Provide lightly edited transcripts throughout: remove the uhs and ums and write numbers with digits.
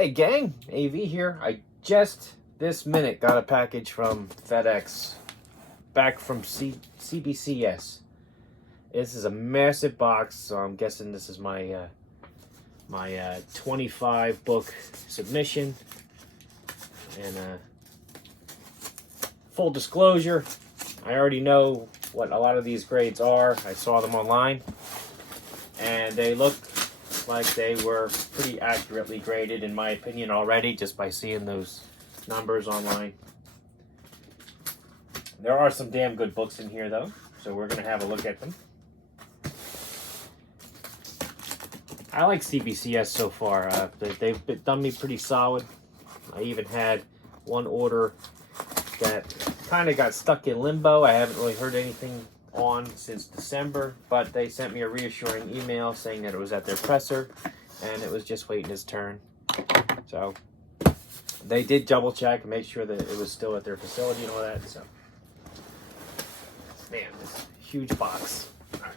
Hey gang, AV here. I just this minute got a package from FedEx back from CBCS. This is a massive box, so I'm guessing this is my 25 book submission. And full disclosure, I already know what a lot of these grades are. I saw them online and they look like they were pretty accurately graded in my opinion already, just by seeing those numbers online. There are some damn good books in here though, so we're gonna have a look at them. I like CBCS so far. They've done me pretty solid. I even had one order that kind of got stuck in limbo. I haven't really heard anything on since December, but they sent me a reassuring email saying that it was at their presser and it was just waiting its turn. So they did double check and make sure that it was still at their facility and all that. So man, this huge box. All right.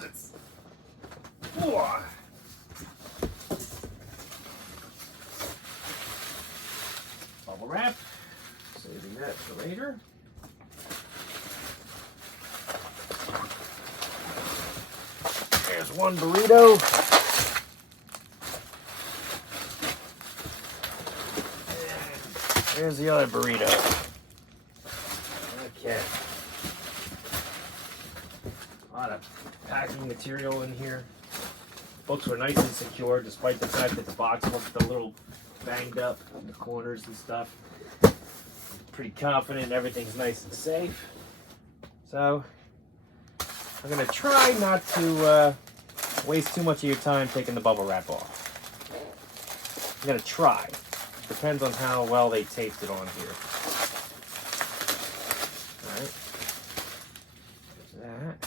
Let's bubble wrap, saving that for later. There's one burrito. And there's the other burrito. Okay. A lot of packing material in here. Books were nice and secure, despite the fact that the box looked a little banged up in the corners and stuff. Pretty confident everything's nice and safe. So I'm gonna try not to waste too much of your time taking the bubble wrap off. I'm gonna try. Depends on how well they taped it on here. Alright. There's that.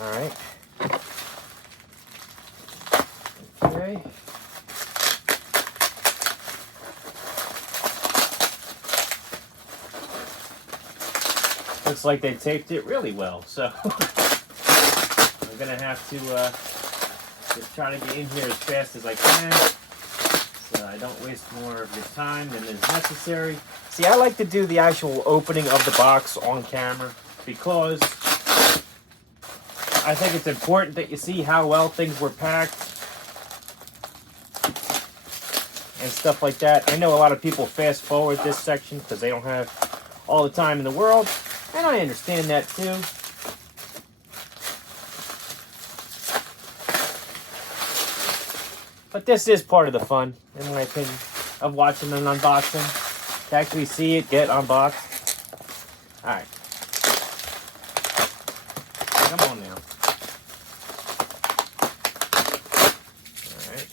Alright. Okay. Looks like they taped it really well, so I'm gonna have to just try to get in here as fast as I can so I don't waste more of your time than is necessary. See, I like to do the actual opening of the box on camera because I think it's important that you see how well things were packed and stuff like that. I know a lot of people fast forward this section because they don't have all the time in the world, and I understand that too. But this is part of the fun, in my opinion, of watching an unboxing. To actually see it get unboxed. Alright. Come on now. Alright.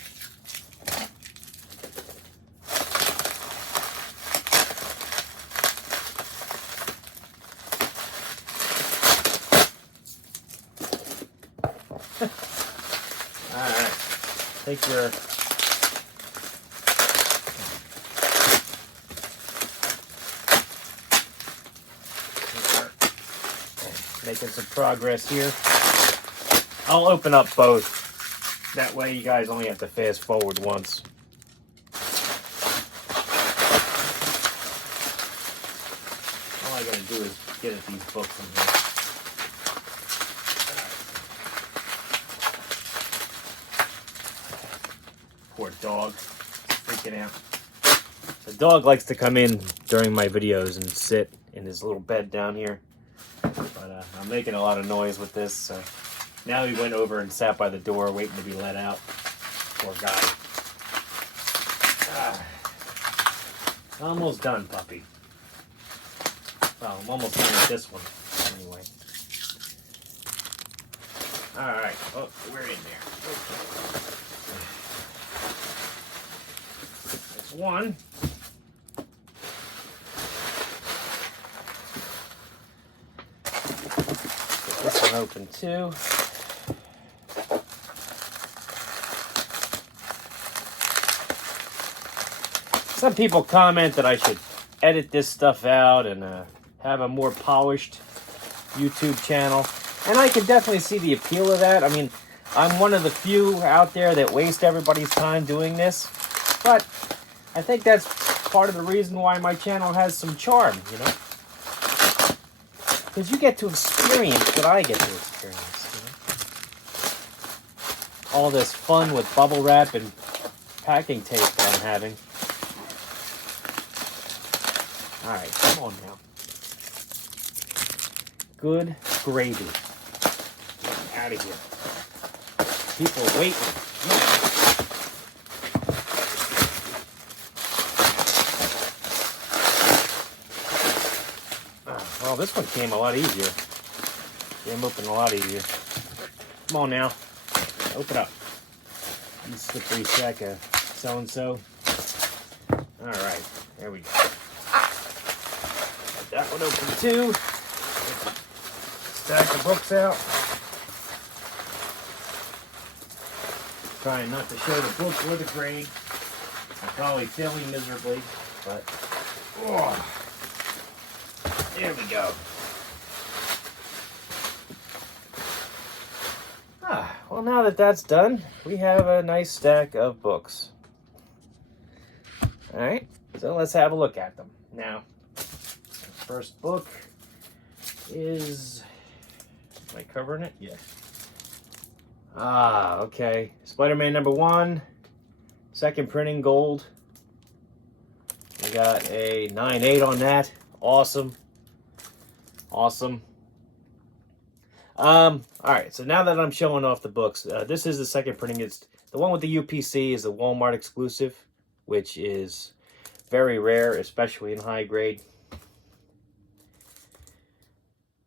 Alright. Take your making some progress here. I'll open up both. That way you guys only have to fast forward once. All I gotta do is get at these books in here. Poor dog. Freaking out. The dog likes to come in during my videos and sit in his little bed down here. But I'm making a lot of noise with this, so now he went over and sat by the door waiting to be let out. Poor guy. Almost done, puppy. Well, I'm almost done with this one, anyway. Alright, oh, we're in there. Okay. There's one. This one open too. Some people comment that I should edit this stuff out and have a more polished YouTube channel. And I can definitely see the appeal of that. I mean, I'm one of the few out there that waste everybody's time doing this. But I think that's part of the reason why my channel has some charm, you know? Because you get to experience what I get to experience, you know? All this fun with bubble wrap and packing tape that I'm having. Alright, come on now. Good gravy. Get out of here. People are waiting. Well, this one came a lot easier. Came open a lot easier. Come on now. Open up. You slippery sack of so-and-so. Alright, there we go. Got that one open too. Stack the books out. Trying not to show the book or the grade. I'm probably failing miserably, but oh, there we go. Well, now that that's done, we have a nice stack of books. All right, so let's have a look at them. Now, the first book is, am I covering it? Yeah. Okay. Spider-Man #1, second printing, gold. We got a 9/8 on that. Awesome. Awesome. Alright, so now that I'm showing off the books, this is the second printing. It's the one with the UPC is the Walmart exclusive, which is very rare, especially in high grade.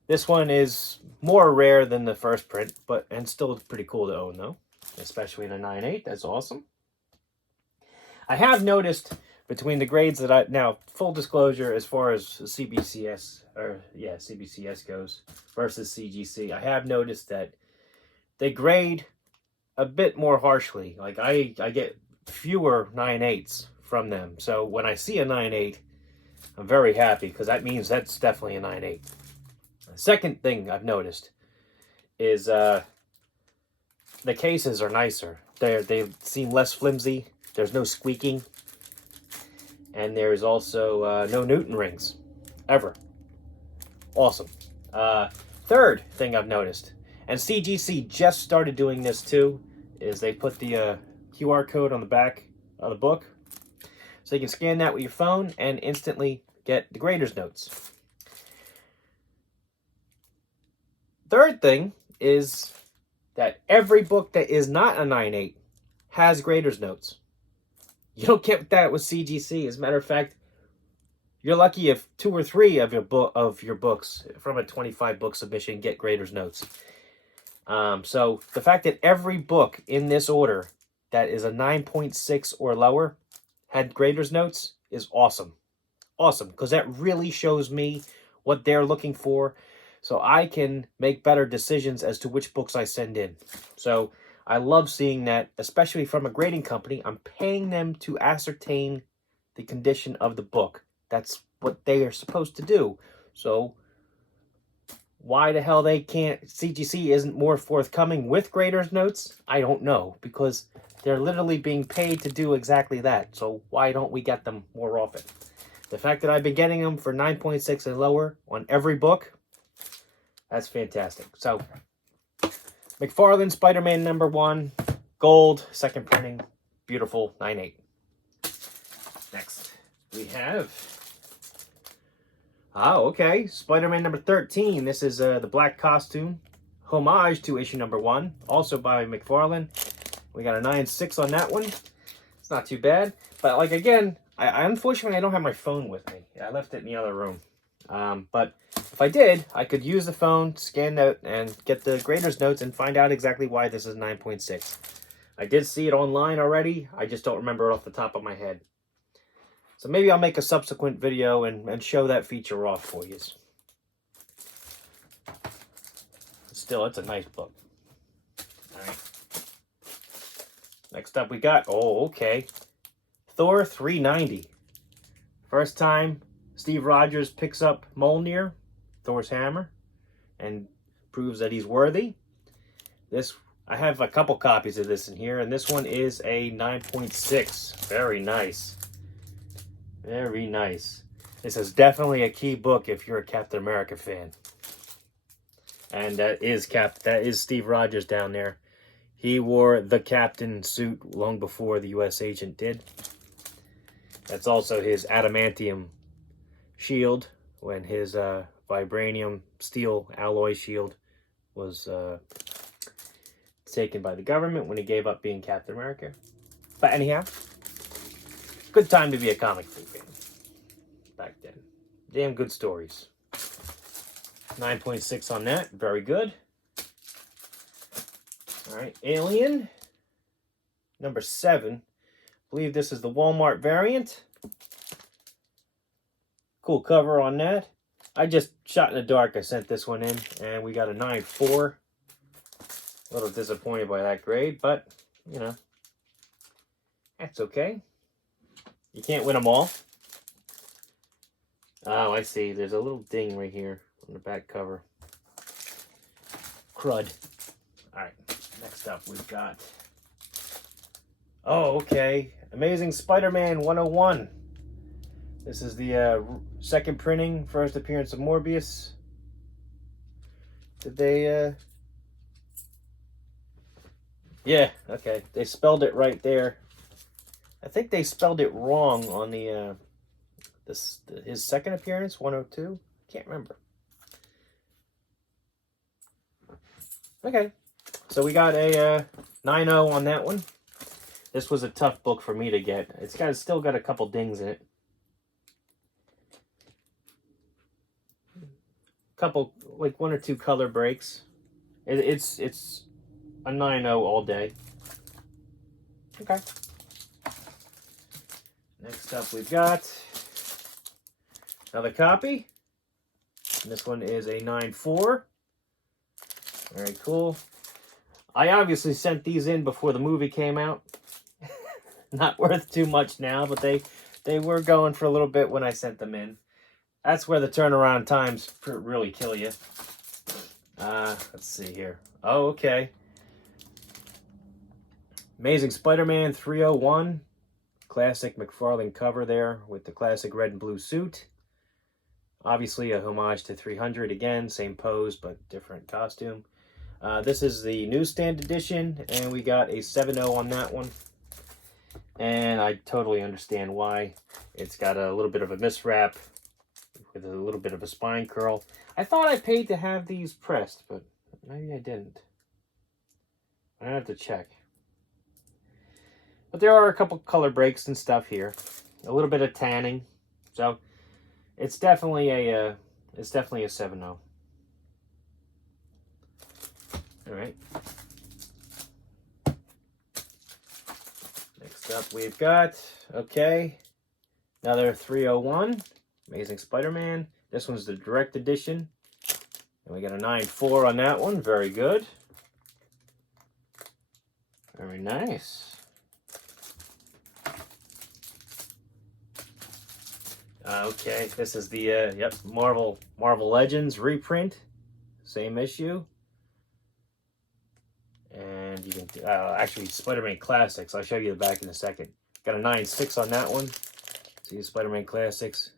This one is more rare than the first print, and still pretty cool to own though, especially in a 9/8. That's awesome. I have noticed between the grades that now full disclosure as far as CBCS goes versus CGC, I have noticed that they grade a bit more harshly. Like I get fewer 9/8s from them. So when I see a 9/8, I'm very happy because that means that's definitely a 9/8. The second thing I've noticed is the cases are nicer. They seem less flimsy. There's no squeaking. And there's also no Newton rings. Ever. Awesome. Third thing I've noticed, and CGC just started doing this too, is they put the QR code on the back of the book. So you can scan that with your phone and instantly get the grader's notes. Third thing is that every book that is not a 9/8 has grader's notes. You don't get that with CGC. As a matter of fact, you're lucky if 2 or 3 of your books from a 25 book submission get grader's notes. So the fact that every book in this order that is a 9.6 or lower had grader's notes is awesome. Awesome, because that really shows me what they're looking for, so I can make better decisions as to which books I send in. So I love seeing that, especially from a grading company. I'm paying them to ascertain the condition of the book. That's what they are supposed to do. So why the hell CGC isn't more forthcoming with grader's notes, I don't know, because they're literally being paid to do exactly that. So why don't we get them more often? The fact that I've been getting them for 9.6 and lower on every book, that's fantastic. So McFarlane Spider-Man #1, gold, second printing, beautiful, 9/8. Next, we have, okay, Spider-Man #13. This is the black costume, homage to issue #1, also by McFarlane. We got a 9/6 on that one. It's not too bad, but like again, I unfortunately I don't have my phone with me. I left it in the other room. But if I did, I could use the phone, scan that, and get the grader's notes and find out exactly why this is 9.6. I did see it online already. I just don't remember it off the top of my head. So maybe I'll make a subsequent video and show that feature off for you. Still, it's a nice book. All right. Next up we got, okay, Thor 390. First time Steve Rogers picks up Mjolnir, Thor's hammer, and proves that he's worthy. This, I have a couple copies of this in here, and this one is a 9.6. Very nice. Very nice. This is definitely a key book if you're a Captain America fan. And that is Steve Rogers down there. He wore the captain suit long before the U.S. agent did. That's also his adamantium shield when his vibranium steel alloy shield was taken by the government when he gave up being Captain America. But anyhow, good time to be a comic book fan back then. Damn good stories. 9.6 on that. Very good. All right, Alien number 7. I believe this is the Walmart variant. Cool cover on that. I just shot in the dark. I sent this one in, and we got a 9.4. A little disappointed by that grade, but, you know, that's okay. You can't win them all. Oh, I see. There's a little ding right here on the back cover. Crud. All right, next up we've got... Oh, okay. Amazing Spider-Man 101. This is the second printing, first appearance of Morbius. Did they... Yeah, okay. They spelled it right there. I think they spelled it wrong on the his second appearance, 102. Can't remember. Okay, so we got a 9.0 on that one. This was a tough book for me to get. It's still got a couple dings in it. Couple, like 1 or 2 color breaks. It's a 9.0 all day. Okay. Next up we've got another copy. And this one is a 9.4. Very cool. I obviously sent these in before the movie came out. Not worth too much now, but they were going for a little bit when I sent them in. That's where the turnaround times really kill you. Let's see here. Oh, okay. Amazing Spider-Man 301. Classic McFarlane cover there with the classic red and blue suit. Obviously a homage to 300 again. Same pose, but different costume. This is the newsstand edition, and we got a 7.0 on that one. And I totally understand why. It's got a little bit of a miswrap with a little bit of a spine curl. I thought I paid to have these pressed, but maybe I didn't. I have to check. But there are a couple color breaks and stuff here. A little bit of tanning. So it's definitely a 7.0. All right. Next up we've got, okay, another 301, Amazing Spider-Man. This one's the direct edition. And we got a 9.4 on that one. Very good. Very nice. Okay, this is the Marvel Legends reprint, same issue. And you can actually Spider-Man Classics. I'll show you the back in a second. Got a 9.6 on that one. See the Spider-Man Classics.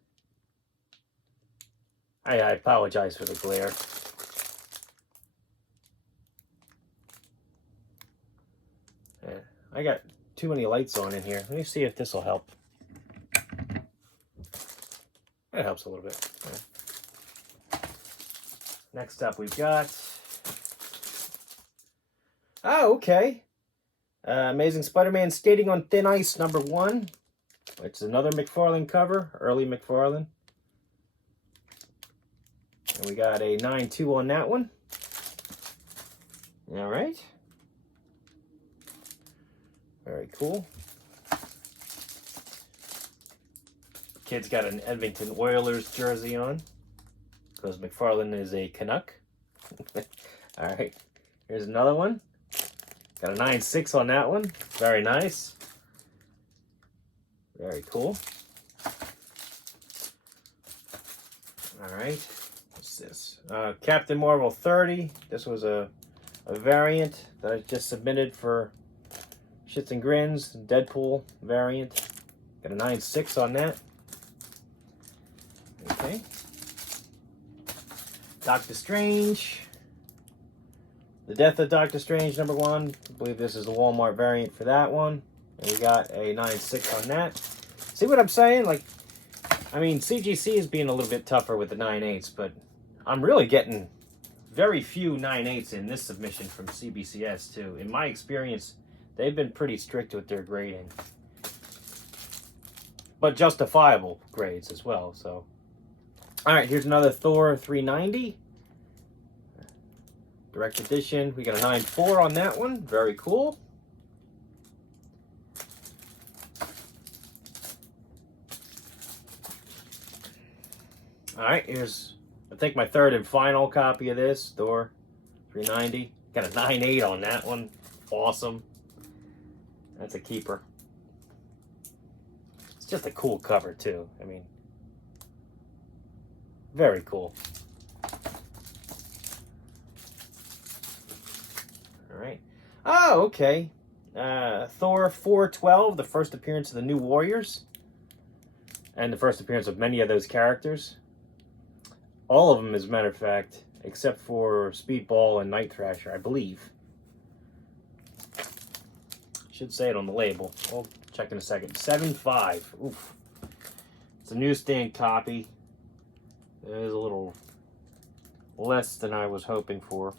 I apologize for the glare. Yeah, I got too many lights on in here. Let me see if this will help. That helps a little bit. Yeah. Next up we've got... Oh, okay. Amazing Spider-Man Skating on Thin Ice #1, which is another McFarlane cover, early McFarlane. And we got a 9.2 on that one. All right. Very cool. Kid's got an Edmonton Oilers jersey on, because McFarlane is a Canuck. All right. Here's another one. Got a 9.6 on that one. Very nice. Very cool. Alright, what's this? Captain Marvel 30. This was a variant that I just submitted for shits and grins. Deadpool variant. Got a 9.6 on that. Okay. Doctor Strange. The Death of Doctor Strange #1. I believe this is the Walmart variant for that one. And we got a 9.6 on that. See what I'm saying? Like, I mean, CGC is being a little bit tougher with the 9.8s, but I'm really getting very few 9.8s in this submission from CBCS too. In my experience, they've been pretty strict with their grading. But justifiable grades as well, so. Alright, here's another Thor 390. Direct edition. We got a 9.4 on that one. Very cool. Alright, here's, I think, my third and final copy of this. Thor 390. Got a 9.8 on that one. Awesome. That's a keeper. It's just a cool cover, too. I mean, very cool. Alright. Oh, okay. Thor 412, the first appearance of the New Warriors. And the first appearance of many of those characters. All of them, as a matter of fact, except for Speedball and Night Thrasher, I believe. Should say it on the label. I'll check in a second. 7.5. Oof. It's a newsstand copy. It is a little less than I was hoping for.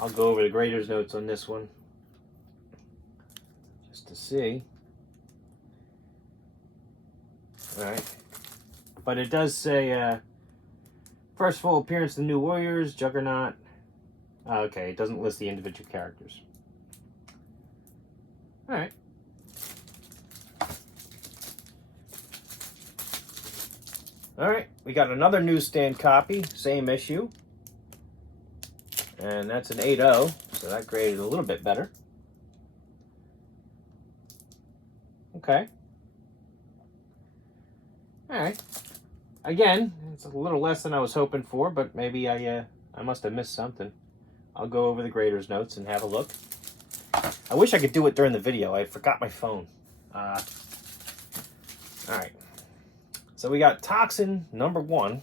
I'll go over the grader's notes on this one. Just to see. Alright. But it does say, first full appearance of the New Warriors, Juggernaut. Okay, it doesn't list the individual characters. Alright. Alright, we got another newsstand copy, same issue. And that's an 8.0, so that graded a little bit better. Okay. Alright. Again, it's a little less than I was hoping for, but maybe I must have missed something. I'll go over the grader's notes and have a look. I wish I could do it during the video. I forgot my phone. Alright. So we got Toxin #1.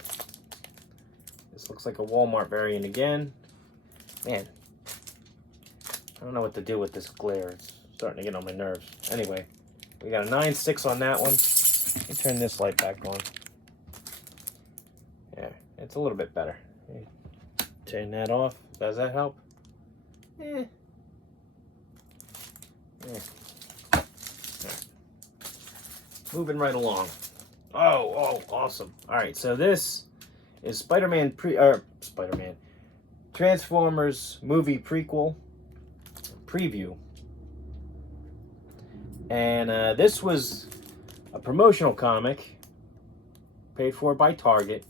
This looks like a Walmart variant again. Man, I don't know what to do with this glare. It's starting to get on my nerves. Anyway, we got a 9.6 on that one. Let me turn this light back on. Yeah, it's a little bit better. Turn that off. Does that help? Eh. Yeah. Moving right along. Oh, awesome. All right, so this is Spider-Man Transformers movie prequel preview. And this was a promotional comic paid for by Target,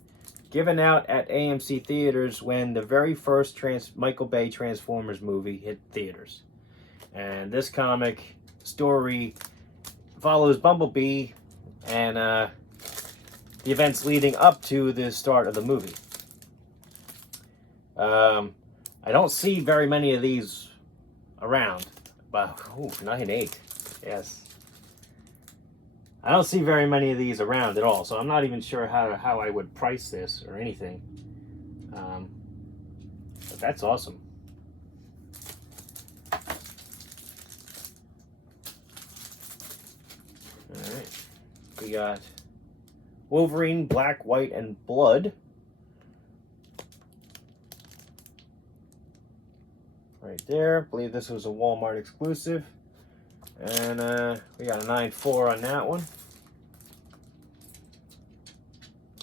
given out at AMC theaters when the very first Michael Bay Transformers movie hit theaters. And this comic story follows Bumblebee and the events leading up to the start of the movie. I don't see very many of these around. But, 9.8. Yes. I don't see very many of these around at all, so I'm not even sure how I would price this or anything. But that's awesome. Alright. We got Wolverine, Black, White, and Blood. Right there. I believe this was a Walmart exclusive. And we got a 9.4 on that one.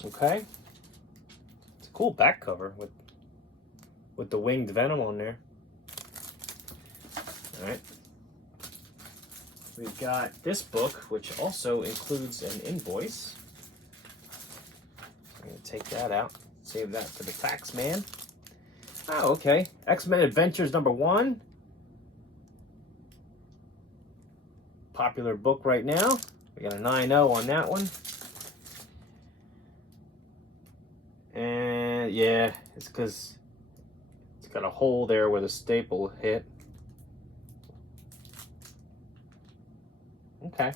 Okay. It's a cool back cover with the winged Venom on there. Alright. We've got this book, which also includes an invoice. I'm going to take that out. Save that for the tax man. Oh, okay. X-Men Adventures #1. Popular book right now. We got a 9.0 on that one. And yeah, it's because it's got a hole there where the staple hit. Okay.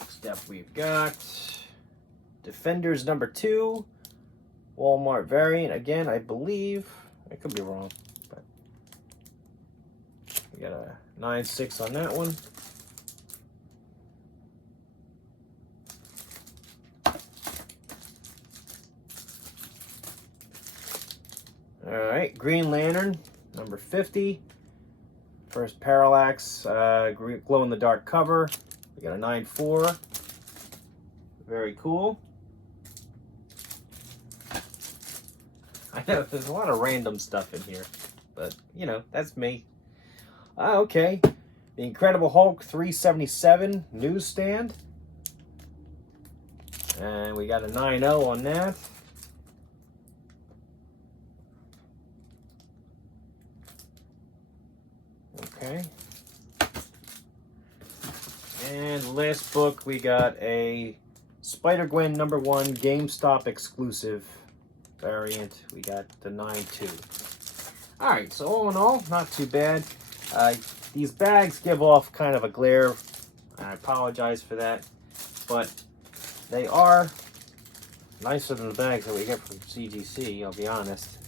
Next up we've got Defenders number 2. Walmart variant. Again, I believe, I could be wrong, but we got a 9.6 on that one. All right, Green Lantern, number 50. First Parallax, glow-in-the-dark cover. We got a 9.4. Very cool. I know there's a lot of random stuff in here, but you know, that's me. Okay, The Incredible Hulk 377 newsstand. And we got a 9.0 on that. Okay. And last book, we got a Spider-Gwen number 1 GameStop exclusive variant. We got the 9.2. Alright, so all in all, not too bad. These bags give off kind of a glare. I apologize for that. But they are nicer than the bags that we get from CGC, I'll be honest.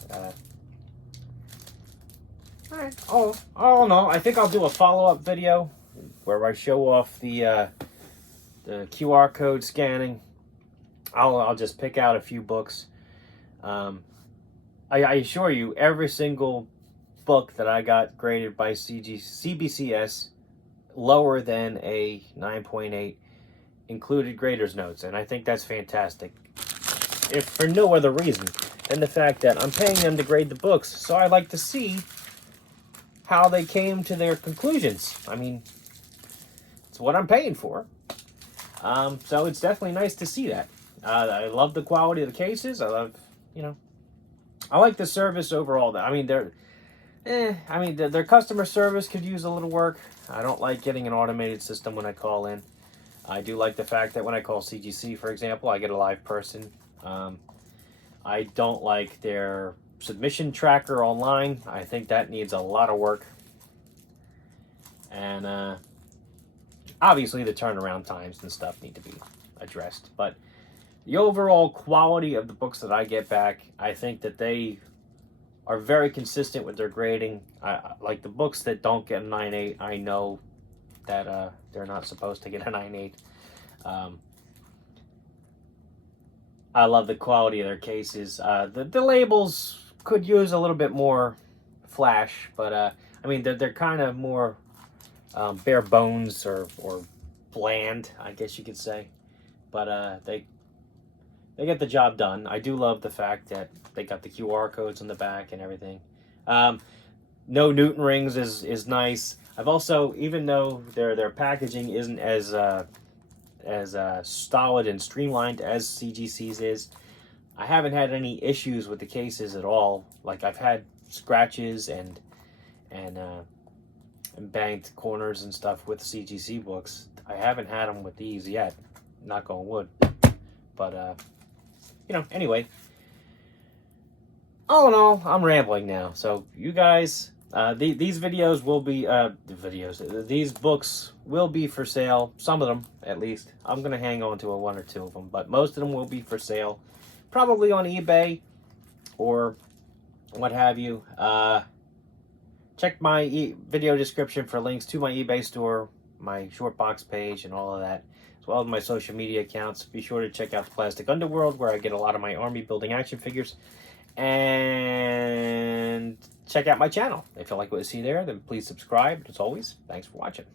Alright, all in all, I think I'll do a follow-up video where I show off the QR code scanning. I'll just pick out a few books. I assure you, every single book that I got graded by CBCS lower than a 9.8 included grader's notes, and I think that's fantastic. If for no other reason than the fact that I'm paying them to grade the books, so I like to see how they came to their conclusions. I mean, it's what I'm paying for. So it's definitely nice to see that. I love the quality of the cases. I love, you know, I like the service overall. I mean, their customer service could use a little work. I don't like getting an automated system when I call in. I do like the fact that when I call CGC, for example, I get a live person. I don't like their submission tracker online. I think that needs a lot of work. And obviously the turnaround times and stuff need to be addressed. But the overall quality of the books that I get back, I think that they are very consistent with their grading. Like the books that don't get a 9.8, I know that they're not supposed to get a 9.8. I love the quality of their cases. The labels could use a little bit more flash, but I mean they're kind of more bare bones or bland, I guess you could say. But they get the job done. I do love the fact that they got the QR codes on the back and everything. No Newton rings is nice. I've also, even though their packaging isn't as solid and streamlined as CGC's is, I haven't had any issues with the cases at all. Like I've had scratches and banked corners and stuff with CGC books. I haven't had them with these yet. Knock on wood. But you know, anyway. All in all, I'm rambling now. So you guys, these videos will be these books will be for sale. Some of them, at least. I'm gonna hang on to one or two of them, but most of them will be for sale, probably on eBay or what have you. Check my video description for links to my eBay store, my Shortboxed page, and all of that, as well as my social media accounts. Be sure to check out the Plastic Underworld, where I get a lot of my army building action figures. And check out my channel. If you like what you see there, then please subscribe. As always, thanks for watching.